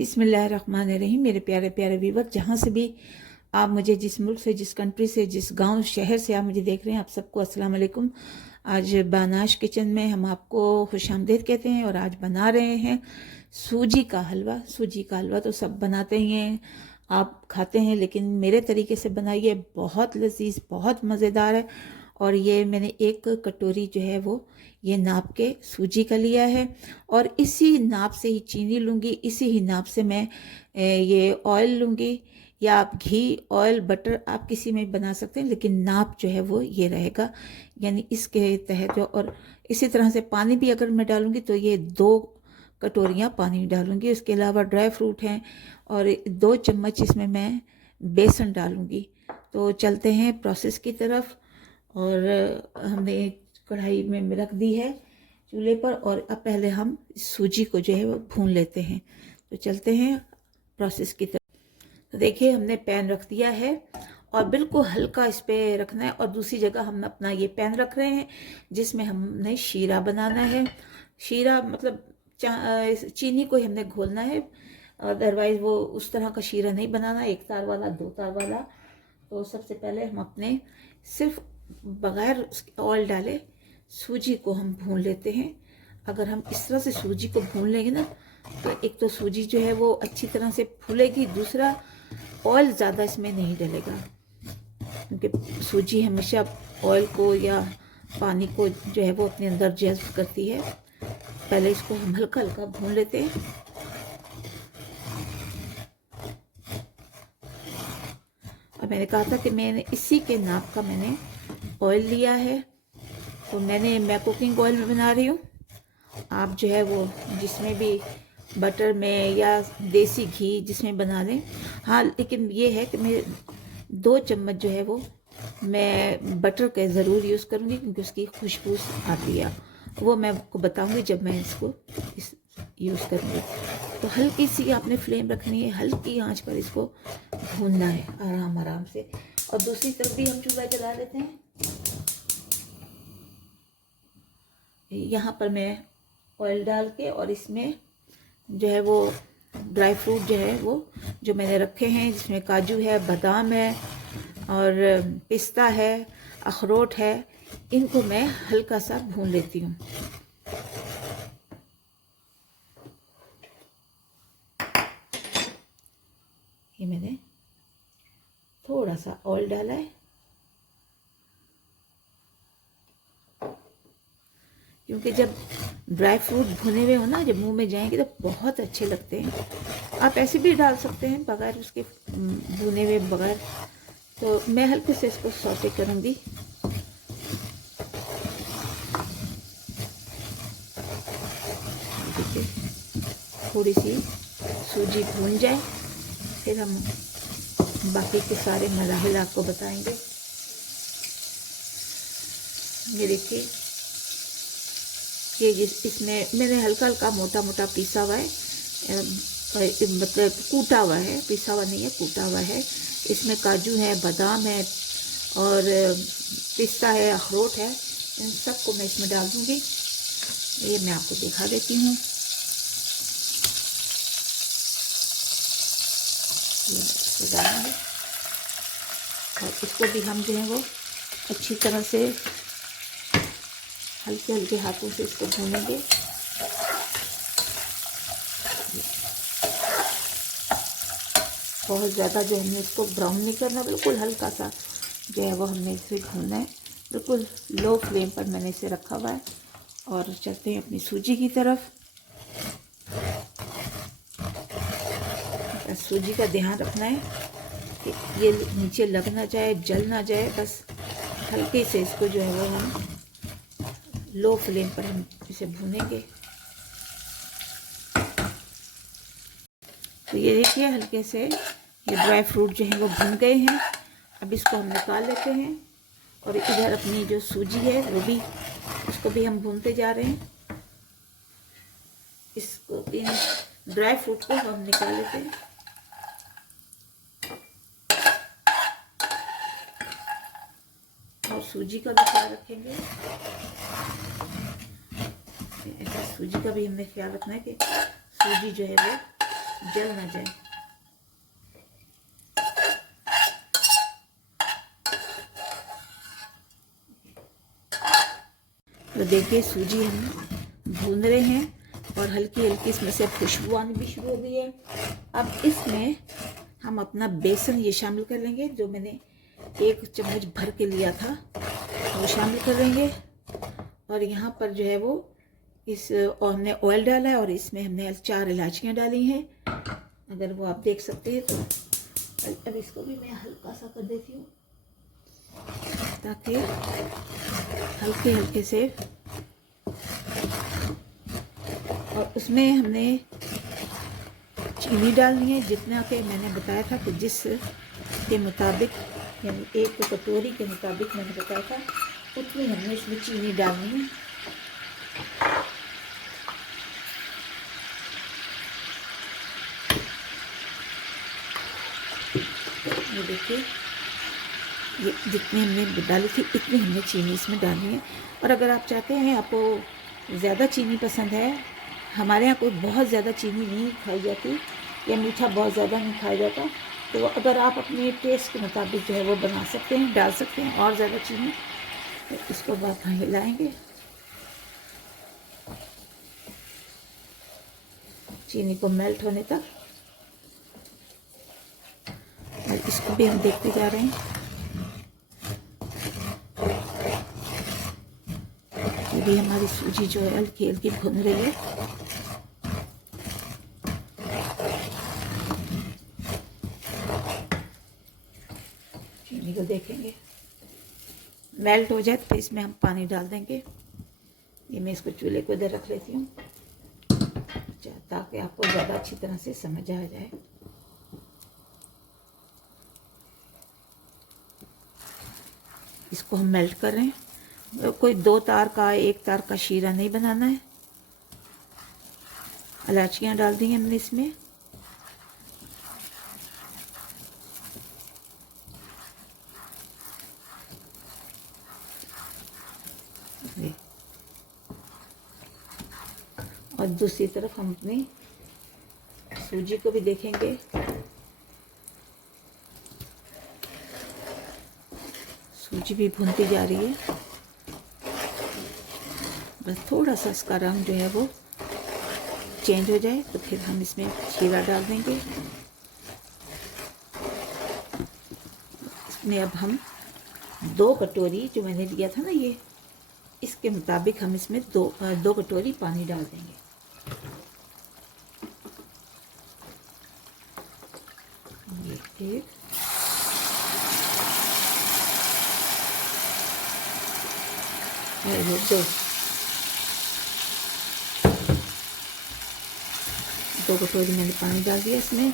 बिस्मिल्लाहिर्रहमानिर्रहीम। मेरे प्यारे प्यारे व्यूवर, जहाँ से भी आप मुझे, जिस मुल्क से, जिस कंट्री से, जिस गांव शहर से आप मुझे देख रहे हैं, आप सबको अस्सलाम वालेकुम। आज बानाश किचन में हम आपको खुशामदीद कहते हैं और आज बना रहे हैं सूजी का हलवा। सूजी का हलवा तो सब बनाते ही हैं, आप खाते हैं, लेकिन मेरे तरीके से बनाइए, बहुत लजीज, बहुत मज़ेदार है। और ये मैंने एक कटोरी जो है वो ये नाप के सूजी का लिया है और इसी नाप से ही चीनी लूँगी, इसी ही नाप से मैं ये ऑयल लूँगी, या आप घी, ऑयल, बटर आप किसी में बना सकते हैं, लेकिन नाप जो है वो ये रहेगा, यानी इसके तहत जो। और इसी तरह से पानी भी अगर मैं डालूँगी तो ये 2 कटोरियाँ पानी डालूँगी। उसके अलावा ड्राई फ्रूट हैं और 2 चम्मच इसमें मैं बेसन डालूँगी। तो चलते हैं प्रोसेस की तरफ। और हमने कढ़ाई में रख दी है चूल्हे पर, और अब पहले हम सूजी को जो है वो भून लेते हैं। तो चलते हैं प्रोसेस की तरफ। तो देखिए, हमने पैन रख दिया है और बिल्कुल हल्का इस पे रखना है। और दूसरी जगह हम अपना ये पैन रख रहे हैं जिसमें हमने शीरा बनाना है। शीरा मतलब चीनी को ही हमने घोलना है, अदरवाइज वो उस तरह का शीरा नहीं बनाना, 1 तार वाला, 2 तार वाला। तो सबसे पहले हम अपने सिर्फ बगैर ऑयल डाले सूजी को हम भून लेते हैं। अगर हम इस तरह से सूजी को भून लेंगे ना, तो एक तो सूजी जो है वो अच्छी तरह से फूलेगी, दूसरा ऑयल ज़्यादा इसमें नहीं डलेगा, क्योंकि सूजी हमेशा ऑयल को या पानी को जो है वो अपने अंदर जज्ब करती है। पहले इसको हम हल्का हल्का भून लेते हैं। और मैंने कहा था कि मैंने इसी के नाप का मैंने ऑयल लिया है, तो मैं कुकिंग ऑयल में बना रही हूँ। आप जो है वो जिसमें भी, बटर में या देसी घी जिसमें बना लें। हाँ, लेकिन ये है कि मैं 2 चम्मच जो है वो मैं बटर का ज़रूर यूज़ करूँगी, क्योंकि उसकी खुशबू आती है। वो मैं आपको बताऊँगी जब मैं इसको यूज़ करूँगी। तो हल्की सी आपने फ्लेम रखनी है, हल्की आंच पर इसको भूनना है आराम आराम से। और दूसरी तरफ भी हम चूल्हा जला लेते हैं। यहाँ पर मैं ऑयल डाल के और इसमें जो है वो ड्राई फ्रूट जो है वो जो मैंने रखे हैं, जिसमें काजू है, बादाम है और पिस्ता है, अखरोट है, इनको मैं हल्का सा भून लेती हूँ। ये मैंने थोड़ा सा ऑयल डाला है, क्योंकि जब ड्राई फ्रूट भुने हुए हो ना, जब मुंह में जाएंगे तो बहुत अच्छे लगते हैं। आप ऐसे भी डाल सकते हैं बगैर उसके भुने हुए, बगैर। तो मैं हल्के से इसको सौटे करूँगी। देखिए, थोड़ी सी सूजी भून जाए, फिर हम बाकी के सारे मराहिल आपको बताएंगे। ये देखिए, ये इसमें मैंने हल्का हल्का मोटा मोटा पीसा हुआ है, मतलब कूटा हुआ है, पिसा हुआ नहीं है, कूटा हुआ है। इसमें काजू है, बादाम है और पिस्ता है, अखरोट है, इन सबको मैं इसमें डाल दूँगी। ये मैं आपको दिखा देती हूँ। ये इसको डालना है और इसको भी हम जो है वो अच्छी तरह से हल्के हल्के हाथों से इसको भूनेंगे। बहुत ज़्यादा जो हमने इसको ब्राउन नहीं करना, बिल्कुल हल्का सा जो है वो हमने इसे भूनना है। बिल्कुल लो फ्लेम पर मैंने इसे रखा हुआ है। और चलते हैं अपनी सूजी की तरफ। सूजी का ध्यान रखना है कि ये नीचे लग ना जाए, जल ना जाए, बस हल्के से इसको जो है वो हम लो फ्लेम पर हम इसे भूनेंगे। तो ये देखिए, हल्के से ये ड्राई फ्रूट जो है वो भून गए हैं। अब इसको हम निकाल लेते हैं और इधर अपनी जो सूजी है वो भी, उसको भी हम भूनते जा रहे हैं। इसको, इन ड्राई फ्रूट को हम निकाल लेते हैं। और सूजी का भी ख्याल रखेंगे, ऐसा सूजी का भी हमने ख्याल रखना है कि सूजी जो है वो जल ना जाए। तो देखिए सूजी हम भून रहे हैं और हल्की हल्की इसमें से खुशबू आनी भी शुरू हो गई है। अब इसमें हम अपना बेसन ये शामिल कर लेंगे, जो मैंने 1 चम्मच भर के लिया था वो शामिल कर लेंगे। और यहाँ पर जो है वो और हमने ऑयल डाला है और इसमें हमने 4 इलायचियाँ डाली हैं, अगर वो आप देख सकते हैं तो। अब इसको भी मैं हल्का सा कर देती हूँ ताकि हल्के हल्के से। और उसमें हमने चीनी डालनी है जितना कि मैंने बताया था कि जिस के मुताबिक, यानी 1 कटोरी के मुताबिक मैंने बताया था उतनी हमने इसमें चीनी डालनी है। ये देखिए, ये जितनी हमने डाली थी इतनी हमने चीनी इसमें डालनी है। और अगर आप चाहते हैं, आपको ज़्यादा चीनी पसंद है, हमारे यहाँ कोई बहुत ज़्यादा चीनी नहीं खाई जाती या मीठा बहुत ज़्यादा नहीं खाया जाता, तो अगर आप अपने टेस्ट के मुताबिक जो है वो बना सकते हैं, डाल सकते हैं और ज़्यादा चीनी। तो इसको बाद हम हिलाएंगे चीनी को मेल्ट होने तक, और इसको भी हम देखते जा रहे हैं। ये भी हमारी सूजी जो है हल्की हल्की भुन रही है। चीनी को देखेंगे मेल्ट हो जाए तो इसमें हम पानी डाल देंगे। ये मैं इसको चूल्हे को इधर रख लेती हूँ ताकि आपको ज़्यादा अच्छी तरह से समझ आ जाए। इसको हम मेल्ट कर रहे हैं। कोई 2 तार का 1 तार का शीरा नहीं बनाना है। इलायचियाँ डाल दी हैं हमने इसमें। और दूसरी तरफ हम अपनी सूजी को भी देखेंगे। सूजी भी भूनती जा रही है, बस थोड़ा सा इसका रंग जो है वो चेंज हो जाए तो फिर हम इसमें शीरा डाल देंगे। इसमें अब हम 2 कटोरी जो मैंने लिया था ना, ये इसके मुताबिक हम इसमें 2 कटोरी पानी डाल देंगे। ये 1 2 कटोरी मैंने पानी डाल दिया इसमें।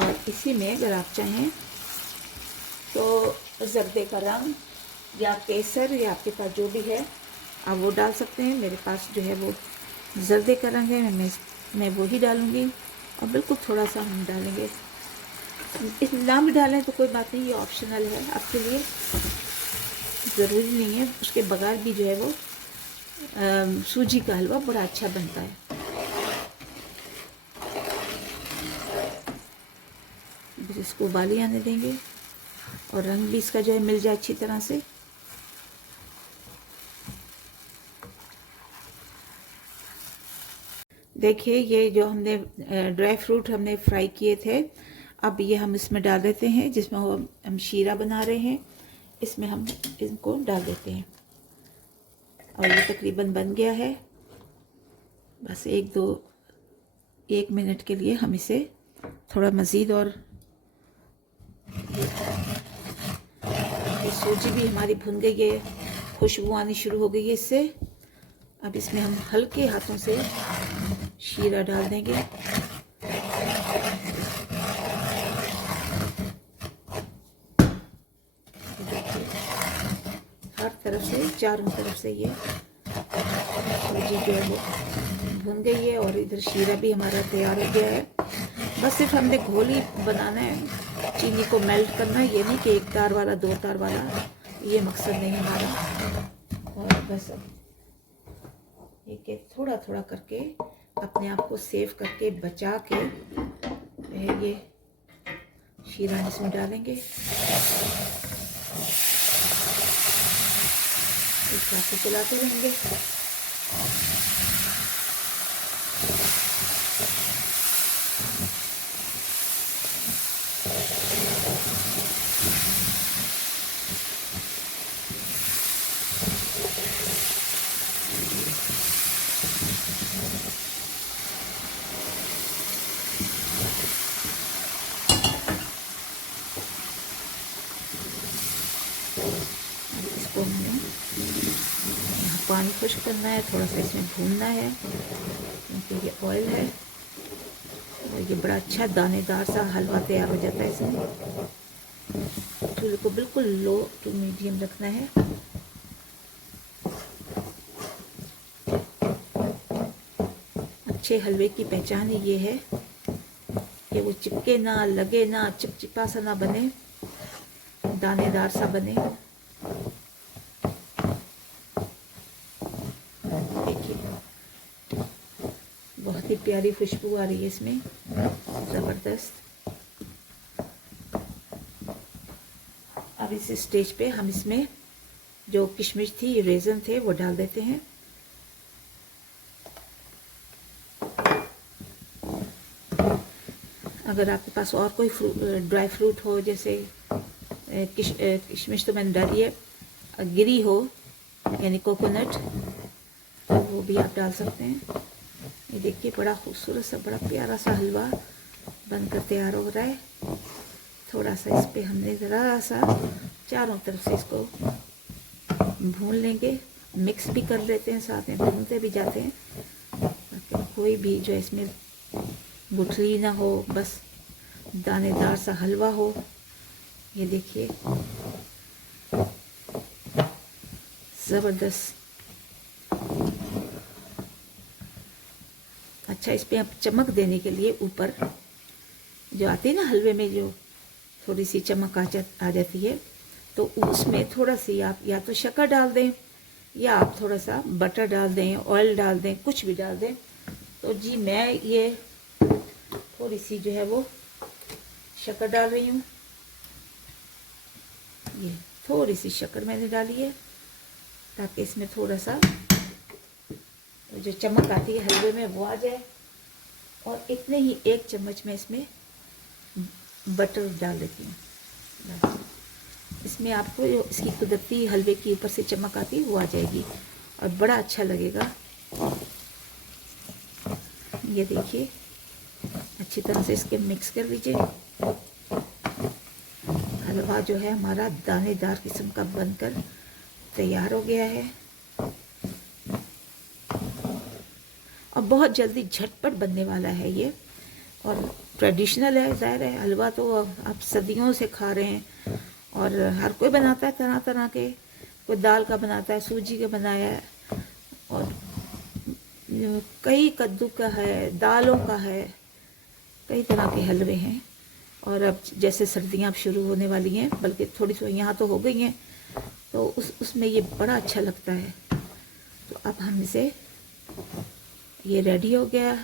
और इसी में अगर आप चाहें तो जर्दे का रंग या केसर या आपके पास जो भी है आप वो डाल सकते हैं। मेरे पास जो है वो जर्दे का रंग है, मैं वो ही डालूँगी। और बिल्कुल थोड़ा सा हम डालेंगे, इस ना भी डालें तो कोई बात नहीं, ये ऑप्शनल है आपके लिए, ज़रूरी नहीं है। उसके बगैर भी जो है वो सूजी का हलवा बड़ा अच्छा बनता है। बस इसको उबाली आने देंगे और रंग भी इसका जो है मिल जाए अच्छी तरह से। देखिए, ये जो हमने ड्राई फ्रूट हमने फ्राई किए थे, अब ये हम इसमें डाल देते हैं, जिसमें हम शीरा बना रहे हैं, इसमें हम इनको डाल देते हैं। और ये तकरीबन बन गया है। बस 1 मिनट के लिए हम इसे थोड़ा मज़ीद, और ये सूजी भी हमारी भुन गई है, खुशबू आनी शुरू हो गई है इससे। अब इसमें हम हल्के हाथों से शीरा डाल देंगे। हर तरफ से, चारों तरफ से ये सूजी जो है वो भुन गई है और इधर शीरा भी हमारा तैयार हो गया है। बस सिर्फ हमने घोल ही बनाना है, चीनी को मेल्ट करना है। ये नहीं कि 1 तार वाला 2 तार वाला, ये मकसद नहीं हमारा। और बस ये थोड़ा थोड़ा करके अपने आप को सेव करके बचा के ये शीरा इसमें डालेंगे। इस तरह से चलाते रहेंगे। इसको हमें यहाँ पानी खुश्क करना है, थोड़ा सा इसमें भूनना है क्योंकि ये ऑयल है। और ये बड़ा अच्छा दानेदार सा हलवा तैयार हो जाता है इसमें। चूल्हे को बिल्कुल लो टू मीडियम रखना है। अच्छे हलवे की पहचान ही ये है कि वो चिपके ना, लगे ना, चिपचिपा सा ना बने, दानेदार सा बने। देखिए बहुत ही प्यारी खुशबू आ रही है इसमें, ज़बरदस्त। अब इस स्टेज पे हम इसमें जो किशमिश थी, रेज़न थे, वो डाल देते हैं। अगर आपके पास और कोई ड्राई फ्रूट हो, जैसे किशमिश तो मैंने डाली है, गिरी हो यानी कोकोनट, तो वो भी आप डाल सकते हैं। ये देखिए बड़ा खूबसूरत सा, बड़ा प्यारा सा हलवा बनकर तैयार हो रहा है। थोड़ा सा इस पर हमने ज़रा सा चारों तरफ से इसको भून लेंगे, मिक्स भी कर लेते हैं, साथ में भूनते भी जाते हैं ताकि कोई भी जो इसमें गुठली ना हो, बस दानेदार सा हलवा हो। ये देखिए ज़बरदस्त। अच्छा, इस पे आप चमक देने के लिए ऊपर जो आती है ना हलवे में, जो थोड़ी सी चमक आ जाती है, तो उसमें थोड़ा सी आप या तो शक्कर डाल दें या आप थोड़ा सा बटर डाल दें, ऑयल डाल दें, कुछ भी डाल दें। तो जी मैं ये थोड़ी सी जो है वो शक्कर डाल रही हूँ। ये थोड़ी सी शक्कर मैंने डाली है ताकि इसमें थोड़ा सा जो चमक आती है हलवे में वो आ जाए। और इतने ही 1 चम्मच में इसमें बटर डाल देती हूँ। इसमें आपको जो इसकी कुदरती हलवे की ऊपर से चमक आती है वो आ जाएगी और बड़ा अच्छा लगेगा। ये देखिए अच्छी तरह से इसके मिक्स कर लीजिए। हलवा जो है हमारा दानेदार किस्म का बनकर तैयार हो गया है और बहुत जल्दी झटपट बनने वाला है ये, और ट्रेडिशनल है। ज़ाहिर है हलवा तो आप सदियों से खा रहे हैं और हर कोई बनाता है तरह तरह के। कोई दाल का बनाता है, सूजी का बनाया है, और कई कद्दू का है, दालों का है, कई तरह के हलवे हैं। और अब जैसे सर्दियाँ अब शुरू होने वाली हैं, बल्कि थोड़ी सी यहाँ तो हो गई हैं, तो उसमें ये बड़ा अच्छा लगता है। तो अब हम इसे, ये रेडी हो गया,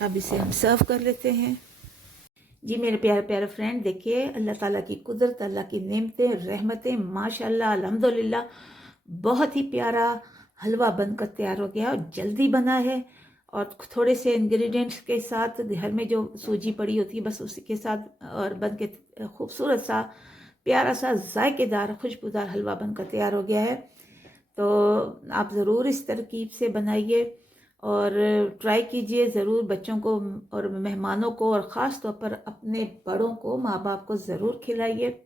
अब इसे हम सर्व कर लेते हैं। जी मेरे प्यारे प्यारे फ्रेंड, देखिए अल्लाह ताला की कुदरत, अल्लाह की नेमतें, रहमतें, माशाल्लाह अल्हम्दुलिल्लाह, बहुत ही प्यारा हलवा बनकर तैयार हो गया और जल्दी बना है। और थोड़े से इंग्रेडिएंट्स के साथ, घर में जो सूजी पड़ी होती है बस उसी के साथ, और बन के खूबसूरत सा, प्यारा सा, जायकेदार, खुशबूदार हलवा बनकर तैयार हो गया है। तो आप ज़रूर इस तरकीब से बनाइए और ट्राई कीजिए ज़रूर। बच्चों को और मेहमानों को और ख़ास तौर पर अपने बड़ों को, माँ बाप को ज़रूर खिलाइए।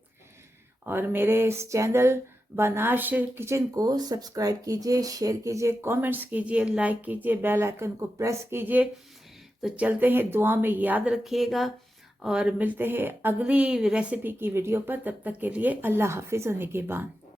और मेरे इस चैनल बानाश किचन को सब्सक्राइब कीजिए, शेयर कीजिए, कमेंट्स कीजिए, लाइक कीजिए, बेल आइकन को प्रेस कीजिए। तो चलते हैं, दुआ में याद रखिएगा और मिलते हैं अगली रेसिपी की वीडियो पर। तब तक के लिए अल्लाह हाफिज़ और निगहबान।